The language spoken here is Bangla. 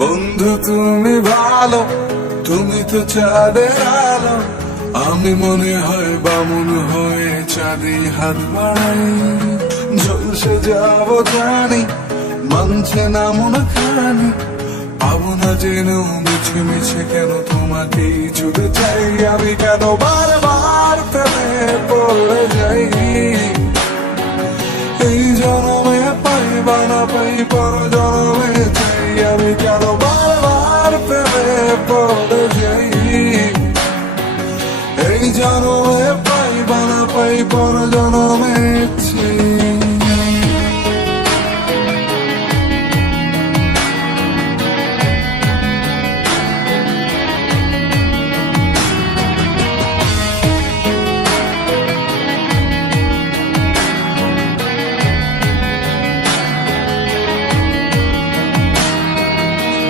বন্ধু তুমি ভালো, তুমি তো চাঁদের আলো। আমি মনে হয় বামুন হয়ে চাঁদে হাত বাড়াই। ঝলসে যাবো জানি, মানছে না মন খানি। পাবো না জেনেও মিছে মিছে কেন তোমাকেই ছুটে চাই। আমি কেন বারবার প্রেমে পড়ে যাই। এই জনমে পাই বা না পাই, পর জনমে চাই। আমি কেন বারবার প্রেমে পড়ে যাই। এই জনমে পাই বা না পাই, পর জনমে